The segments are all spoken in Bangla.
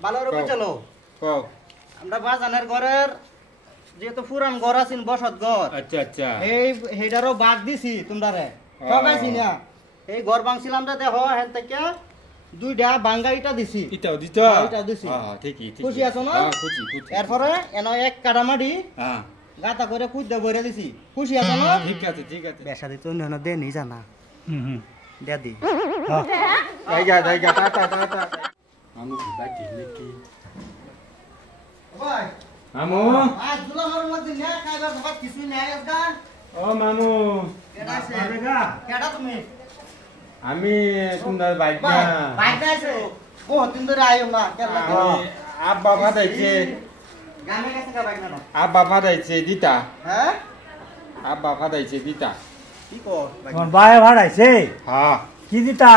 ভালো করে চলো আমরা বাজানের ঘরের যেহেতু পুরান ঘর আছেন বসত ঘর আচ্ছা আচ্ছা এই হেডারও বাদ দিছি তোমরারে সবাইছি না এই ঘর ভাঙছিলাম রে দেখো হেন থেকে দুইটা ভাঙ্গা ইটা দিছি এটাও দিত এটা দিছি হ্যাঁ ঠিকই ঠিক খুশি আছো না হ্যাঁ খুশি খুশি এরপরে এনো এক কাটামাটি হ্যাঁ গাতা করে কুইদা বইরা দিছি খুশি আছো না ঠিক আছে বেশা দিত না দে নি জানা দে দি জায়গা টা আমু কি বাকি নাকি ভাই মামু আজ দুলামর মধ্যে না কাইবা ভাত কিছু নাই আজকা ও মামু কেডা আছে কেডা তুমি আমি সুন্দর বাইক না বাইক আছে ও তিন ধরে আইও না কেডা আব্বা ফাটাইছে গানে গেছে কা বাইক না আব্বা ফাটাইছে দিতা হ্যাঁ আব্বা ফাটাইছে দিতা কি কো বাইক তোমার বায়ে ভাড়াইছে হ্যাঁ কি দিতা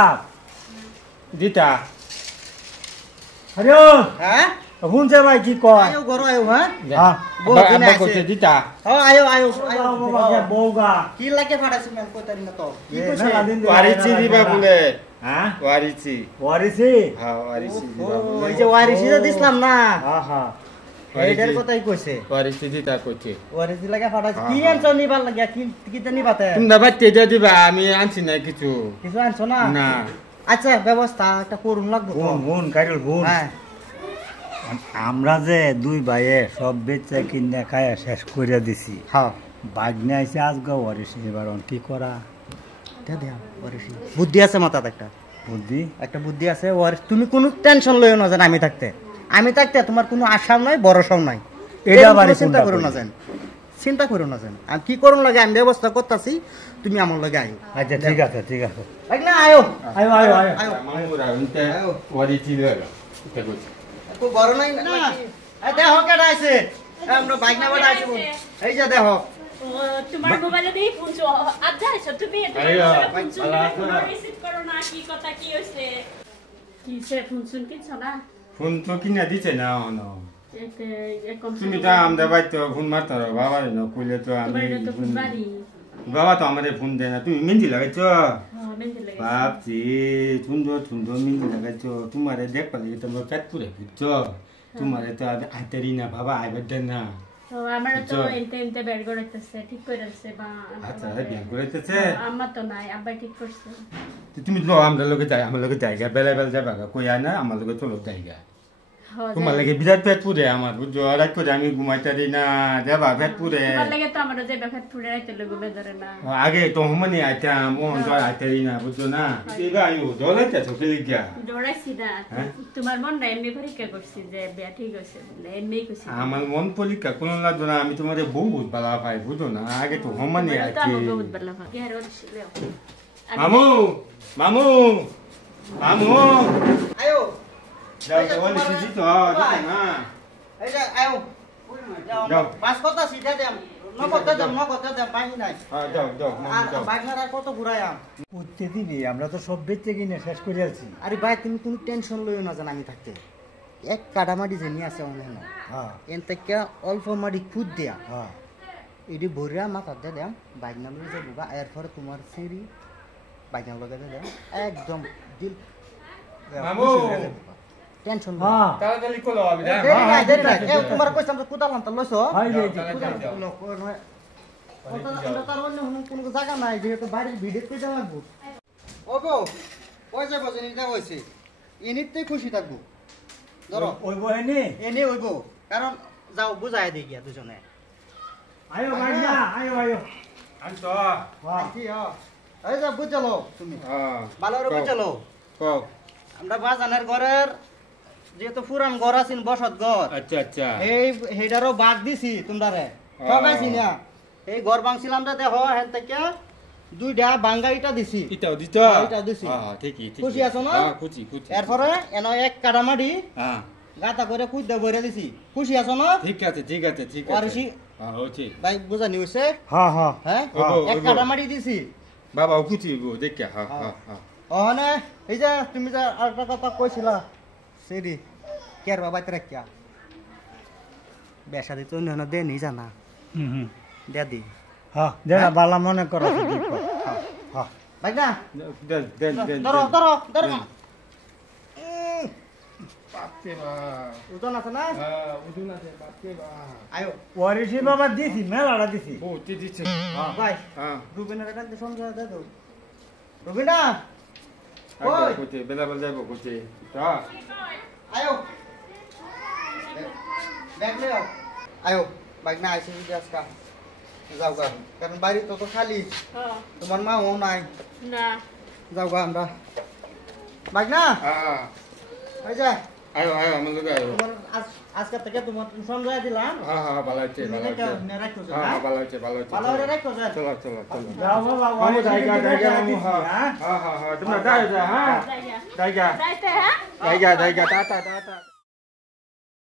দিতা আরে হ্যাঁ শুনছে ভাই কি কয় আইও ঘর আইও হ্যাঁ হ্যাঁ আব্বা কইছে দিতা ও আইও আইও বাবা বউগা কি লাগে ফাটাইছ মেন কইতারি না তো কি কইছে ওয়ারিচি দিবা বলে হ্যাঁ ওয়ারিচি ওয়ারিসি হ্যাঁ ওয়ারিচি দিবা বলে ওই যে ওয়ারিসি দিছলাম না হ্যাঁ হ্যাঁ এইটার কথাই কইছে ওয়ারিচি দিতা কইছে ওয়ারিসি লাগে ফাটাইছ কি আনছ নিবার লাগে কি তে নিবাতে তোমরা বাচ্চা দিয়ে দিবা আমি আনছি না কিছু কিছু আনছ না না আচ্ছা ব্যবস্থা একটা করুন লাগবে তো গুন কাইরল গুন হ্যাঁ আমরা যে দুই ভাইয়ে সব বেচে কিনে খায় শেষ করে দিছি হ্যাঁ বাগনে আইছে আজকে ওয়ারিসি এবার কি করা দে দে ওয়ারিসি বুদ্ধি আছে মাথাতে বুদ্ধি একটা বুদ্ধি আছে ওয়ারিস তুমি কোনো টেনশন লইও না জান আমি থাকতে তোমার কোনো আশাও নাই ভরসাও নাই এটা বাড়ি চিন্তা করো না জান চিন্তা করো না জান আমি কি করুন লাগে আমি ব্যবস্থা করতেছি তুমি আমার লগে আইও আচ্ছা ঠিক আছে লাগ না আইও আয়ো আয়ো আয়ো আইও মামুরা উনতে ওয়ারিচি দিলো এটা কইছে কো ঘর নাই না এই দেখো কেডা আইছে আমরা বাইক না বাড়া আইছি এই যে দেখো তোমার মোবাইলে দেই ফোন আচ্ছা আইছো তুমি রিসিভ করো না কি কথা কি হইছে কি সে ফোন কিছো না ফোন তো কিনা দিছে না না এতে এরকম তুমি তো আমাদের বাড়িতে ফোন মারতে পারো বাবা না কইলে তো আমি তোমার তো ফোন বাড়ি বাবা তো আমাদের ফোন দেয় না তুমি মেহেন্দি লাগাইছো হ্যাঁ মেহেন্দি লাগাইছো বাপজি সুন্দর মেহেন্দি লাগাইছো তোমার দেখ পালে তোমার পেট পুরে বুঝছো তোমার তো আইতারি না বাবা আইবার দেন না তো আমার তো এনতে বের করাইতেছে ঠিক কইরাছে বা আচ্ছা বের করাইতেছে আমার তো নাই আব্বা ঠিক করছে তুমি লো আমরা লোকে যাই আমার লোকে জায়গা বেলা যাবা কই আয় না আমার লোকে চলো জায়গা তোমার লাগে বিরাট পেট পুরে আমার বুঝছো রাত করে আমি ঘুমাইতারি না যাবা পেট পুরে তোমার লাগে তো আমার যে পেট পুরে রাইতে লগে বেজারে না আগে তো হমনি আইতাম ও তো আইতারি না বুঝছো না এবা আইও দলাইতা চকলি গিয়া ডরাইছি না তোমার মন না এমনি পরীক্ষা করছি যে বিয়া ঠিক হইছে এমনি কইছি আমার মন পরীক্ষা কোন লাগতো না আমি তোমাদের বহুত ভালো পাই বুঝো না আগে তো হমনি আইতে বহুত ভালো হয় কি আর হইছিল মামু মামু মামু আইও যাও তো বলি দিছি তো না এই যে আইও যাও পাঁচ কথা সিধা দেম নগদ দেম পাই নাই হ্যাঁ যাও আর বাইক না কত ঘুরাইয়াম উঠতে দিবি আমরা তো সব বেচে কিনে শেষ করে আছি আরে ভাই তুমি কোনো টেনশন লইও না জান আমি থাকতে এক কাটামাটি যে নিয়ে আছে অনেক না হ্যাঁ এন থেকে অল্প মাটি খুদ দেয়া হ্যাঁ এটি ভরিয়া মাথা দিয়ে দেম বাইক নাম লই যাবো গা এরপরে তোমার সিঁড়ি বাইক নাম লগাই দেম একদম দিল মামু টেনশন হ্যাঁ তাড়াতাড়ি কলো আমি দেরি নাই এ তোমার কইছাম তো কুদালাম তো লইছো হাই রে তার অন্য কোনো জায়গা নাই যেহেতু বাড়ির ভিডিও কইতে লাগবো ও গো কই যাবো জিনিসটা কইছে এনিতে খুশি থাকবো ধরো ওই বহেনি এনে হইব কারণ যাও বুঝাই দিই গিয়া দুজনে আয়ো ভাইয়া আয়ো আনতো বাহ কি এই যে বুঝলো তুমি হ্যাঁ ভালো করে বুঝলো কও আমরা বাজানের ঘরের যেহেতু পুরান ঘর আছেন বসত ঘর আচ্ছা আচ্ছা এই হেডারও বাদ দিছি তোমরারে সবাইছি না এই ঘর ভাঙছিলাম রে দেখো হেন থেকে দুইটা ভাঙ্গা ইটা দিছি এটাও দিত এটা দিছি হ্যাঁ ঠিকই খুশি আছো না হ্যাঁ খুশি এরপরে এনো এক কাটামাটি হ্যাঁ গাতা করে কুইদা বইরা দিছি খুশি আছো না ঠিক আছে ওয়ারিসি হ্যাঁ হচ্ছে ভাই বুঝানি হইছে হ্যাঁ হ্যাঁ হ্যাঁ ওগো, এক ওগো। কাটামাটি দিছি বাবা খুশি গো দেখা হ্যাঁ হ্যাঁ ওখানে এই যে তুমি যে আরেকটা কথা কইছিলা সেরি কের বাবা তেরা কিয়া বেশা দিত না দে নি জানা হুম দে দি হ্যাঁ যেটা বালা মনে করো হ্যাঁ ভাই না দেন ধরো বাপকে বাপ ওজন আছে না ওজন আছে বাপকে বাপ আয়ো ওয়ারিশি বাবা দিছি মেলাটা দিছি বহুত দিছে ভাই হ্যাঁ রুবিনের একটা সঞ্জয় দে তো রুবিনা আগে কোতে বেলা বেলা যাইব কোতে তা আয়ো ব্যাগ লে আয়ো বাইক না আইসি যদি আজকা যাও গা কারণ বাড়ি তো খালি হ্যাঁ তোমার মাও নাই না যাও গা আমরা বাইক না হ্যাঁ এই যে আয়ো আয়ো আমার লগে আয়ো তোমার আজকে থেকে তোমার সঞ্জয় দিলাম হ্যাঁ হ্যাঁ ভালো আছে ভালো আছে হ্যাঁ ভালো আছে ভালো আছে ভালো করে রাখো যা চলো চলো চলো যাও বাবা মামু ওয়ারিশি জায়গা জায়গা মামু হ্যাঁ হ্যাঁ হ্যাঁ হ্যাঁ তোমরা যাও যাও হ্যাঁ যাইয়া জায়গা যাইতে হ্যাঁ জায়গা জায়গা টা টা টা টা